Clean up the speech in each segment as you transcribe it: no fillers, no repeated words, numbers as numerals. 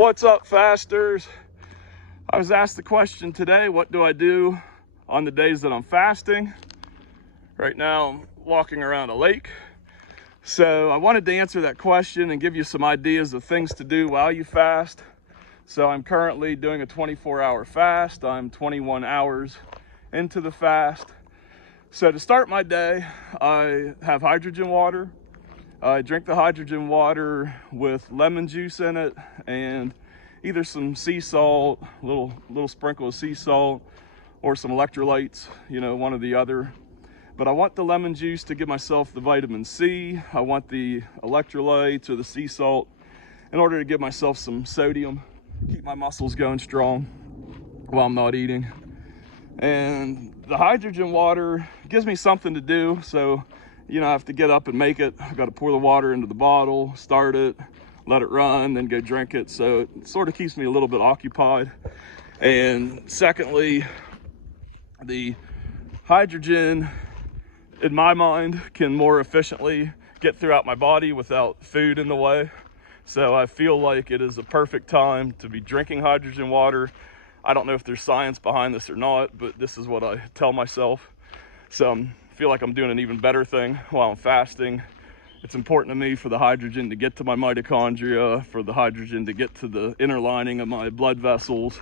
What's up, fasters? I was asked the question today, what do I do on the days that I'm fasting? Right now I'm walking around a lake. So I wanted to answer that question and give you some ideas of things to do while you fast. So I'm currently doing a 24-hour fast. I'm 21 hours into the fast. So to start my day, I have hydrogen water. I drink the hydrogen water with lemon juice in it and either some sea salt, little sprinkle of sea salt, or some electrolytes, one or the other. But I want the lemon juice to give myself the vitamin C. I want the electrolytes or the sea salt in order to give myself some sodium, keep my muscles going strong while I'm not eating. And the hydrogen water gives me something to do. So, I have to get up and make it. I've got to pour the water into the bottle, start it, let it run, then go drink it. So it sort of keeps me a little bit occupied. And secondly, the hydrogen, in my mind, can more efficiently get throughout my body without food in the way. So I feel like it is a perfect time to be drinking hydrogen water. I don't know if there's science behind this or not, but this is what I tell myself. So I feel like I'm doing an even better thing while I'm fasting. It's important to me for the hydrogen to get to my mitochondria, for the hydrogen to get to the inner lining of my blood vessels.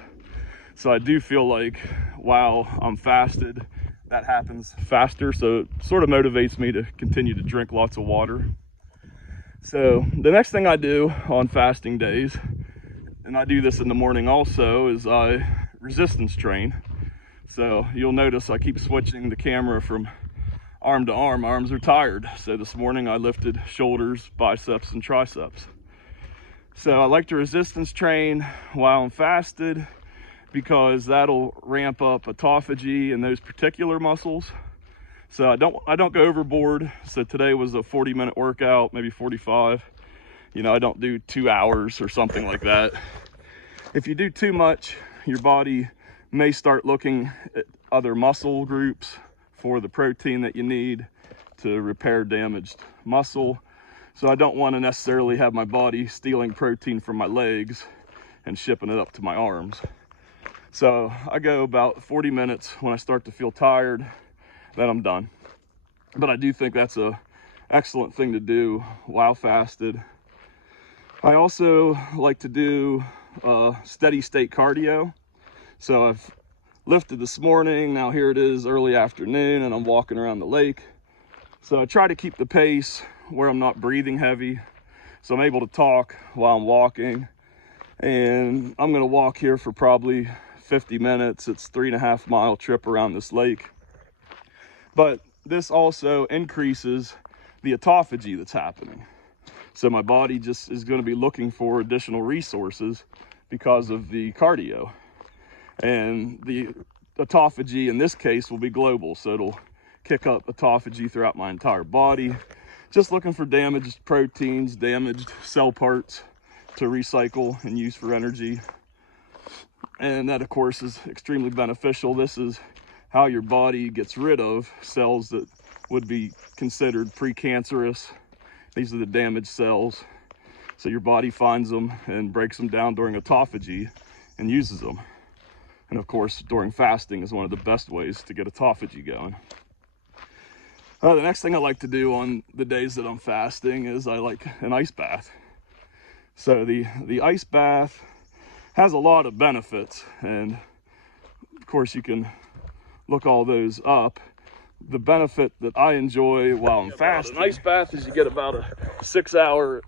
So I do feel like while I'm fasted, that happens faster. So it sort of motivates me to continue to drink lots of water. So the next thing I do on fasting days, and I do this in the morning also, is I resistance train. So you'll notice I keep switching the camera from arm to arm. My arms are tired. So this morning I lifted shoulders, biceps, and triceps. So I like to resistance train while I'm fasted because that'll ramp up autophagy in those particular muscles. So I don't go overboard. So today was a 40-minute workout, maybe 45. I don't do 2 hours or something like that. If you do too much, your body may start looking at other muscle groups for the protein that you need to repair damaged muscle. So I don't want to necessarily have my body stealing protein from my legs and shipping it up to my arms. So I go about 40 minutes. When I start to feel tired, then I'm done. But I do think that's a excellent thing to do while fasted. I also like to do steady state cardio. So I've lifted this morning, now here it is early afternoon and I'm walking around the lake. So I try to keep the pace where I'm not breathing heavy, so I'm able to talk while I'm walking. And I'm gonna walk here for probably 50 minutes. It's 3.5 mile trip around this lake. But this also increases the autophagy that's happening. So my body just is gonna be looking for additional resources because of the cardio. And the autophagy in this case will be global, so it'll kick up autophagy throughout my entire body, just looking for damaged proteins, damaged cell parts to recycle and use for energy. And that of course is extremely beneficial. This is how your body gets rid of cells that would be considered precancerous. These are the damaged cells. So your body finds them and breaks them down during autophagy and uses them. And of course, during fasting is one of the best ways to get autophagy going. The next thing I like to do on the days that I'm fasting is I like an ice bath. So the ice bath has a lot of benefits, and of course you can look all those up. The benefit that I enjoy while I'm fasting, an ice bath, is you get about a 6-hour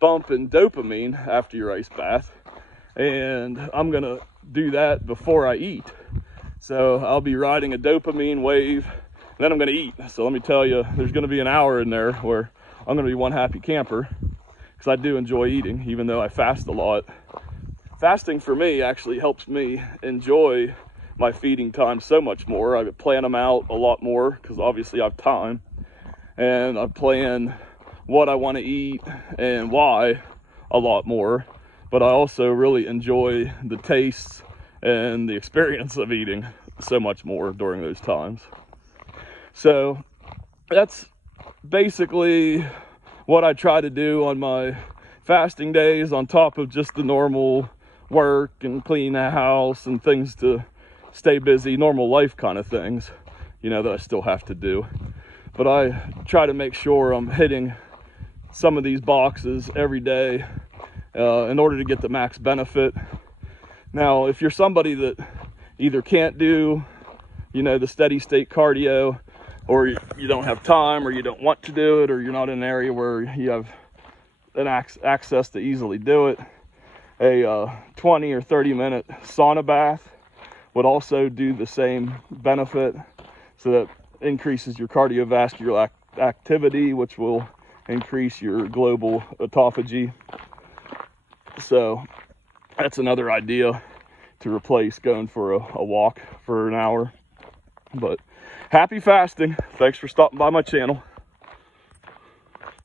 bump in dopamine after your ice bath. And I'm gonna do that before I eat. So I'll be riding a dopamine wave, then I'm gonna eat. So let me tell you, there's gonna be an hour in there where I'm gonna be one happy camper, because I do enjoy eating, even though I fast a lot. Fasting for me actually helps me enjoy my feeding time so much more. I plan them out a lot more, because obviously I have time. And I plan what I wanna eat and why a lot more. But I also really enjoy the taste and the experience of eating so much more during those times. So that's basically what I try to do on my fasting days on top of just the normal work and clean the house and things to stay busy, normal life kind of things, you know, that I still have to do. But I try to make sure I'm hitting some of these boxes every day in order to get the max benefit. Now, if you're somebody that either can't do, you know, the steady state cardio, or you don't have time, or you don't want to do it, or you're not in an area where you have an access to easily do it, a 20 or 30 minute sauna bath would also do the same benefit. So that increases your cardiovascular activity, which will increase your global autophagy. So that's another idea to replace going for a walk for an hour. But happy fasting. Thanks for stopping by my channel.